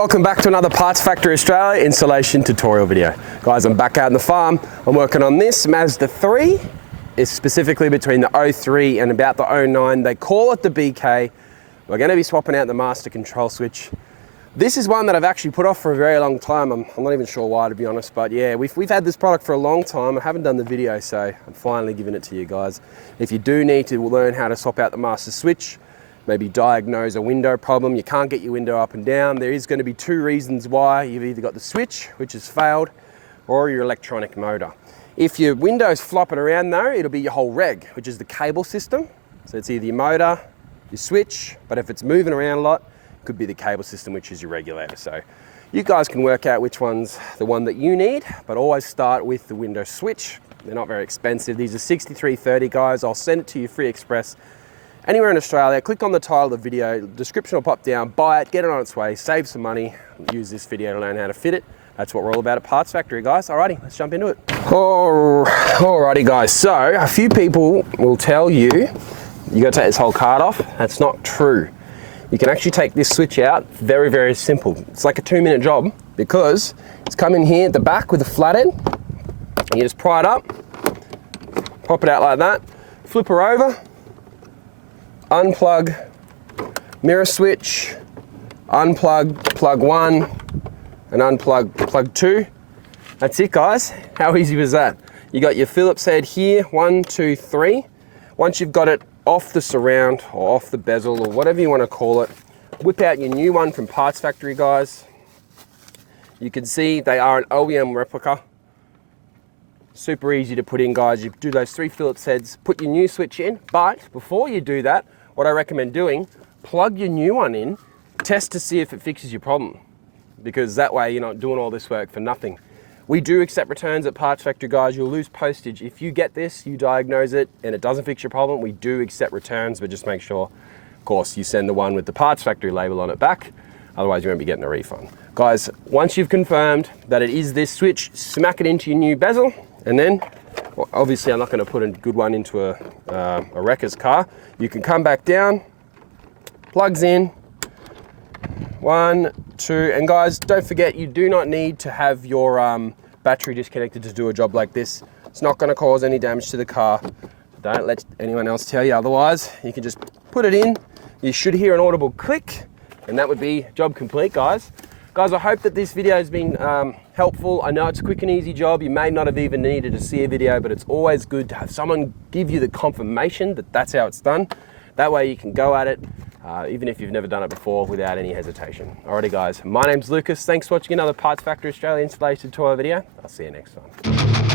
welcome back to another Parts Factory Australia installation tutorial video. Guys, I'm back out in the farm. I'm working on this Mazda 3. It's specifically between the 03 and about the 09. They call it the BK. We're going to be swapping out the master control switch. This is one that I've actually put off for a very long time. I'm not even sure why, to be honest, but yeah, we've had this product for a long time. I haven't done the video, so I'm finally giving it to you guys. If you do need to learn how to swap out the master switch, maybe diagnose a window problem, you can't get your window up and down, there is going to be two reasons why. You've either got the switch, which has failed, or your electronic motor. If your window's flopping around though, it'll be your whole reg, which is the cable system. So it's either your motor, your switch, but if it's moving around a lot, it could be the cable system, which is your regulator. So you guys can work out which one's the one that you need, but always start with the window switch. They're not very expensive. These are $63.30, guys. I'll send it to you free express. Anywhere in Australia, click on the title of the video, description will pop down, buy it, get it on its way, save some money, use this video to learn how to fit it. That's what we're all about at Parts Factory, guys. Alrighty, let's jump into it. Alrighty, guys. So a few people will tell you, you gotta take this whole card off. That's not true. You can actually take this switch out, very, very simple. It's like a 2-minute job because it's come in here at the back with a flat end. And you just pry it up, pop it out like that, flip her over, unplug mirror switch, unplug plug 1, and unplug plug 2. That's it, guys. How easy was that? You got your Phillips head here, 1, 2, 3. Once you've got it off the surround or off the bezel or whatever you want to call it, whip out your new one from Parts Factory, guys. You can see they are an OEM replica. Super easy to put in, guys. You do those 3 Phillips heads, put your new switch in, but before you do that, what I recommend doing, plug your new one in, test to see if it fixes your problem, because that way you're not doing all this work for nothing. We do accept returns at Parts Factory, guys. You'll lose postage. If you get this, you diagnose it, and it doesn't fix your problem, we do accept returns, but just make sure, of course, you send the one with the Parts Factory label on it back. Otherwise, you won't be getting a refund. Guys, once you've confirmed that it is this switch, smack it into your new bezel, and then, well, obviously, I'm not going to put a good one into a wrecker's car. You can come back down, plugs in, 1, 2, and guys, don't forget, you do not need to have your battery disconnected to do a job like this. It's not going to cause any damage to the car. Don't let anyone else tell you otherwise. You can just put it in. You should hear an audible click, and that would be job complete, guys. Guys, I hope that this video has been helpful. I know it's a quick and easy job. You may not have even needed to see a video, but it's always good to have someone give you the confirmation that that's how it's done. That way you can go at it, even if you've never done it before, without any hesitation. Alrighty, guys, my name's Lucas. Thanks for watching another Parts Factory Australia installation tutorial video. I'll see you next time.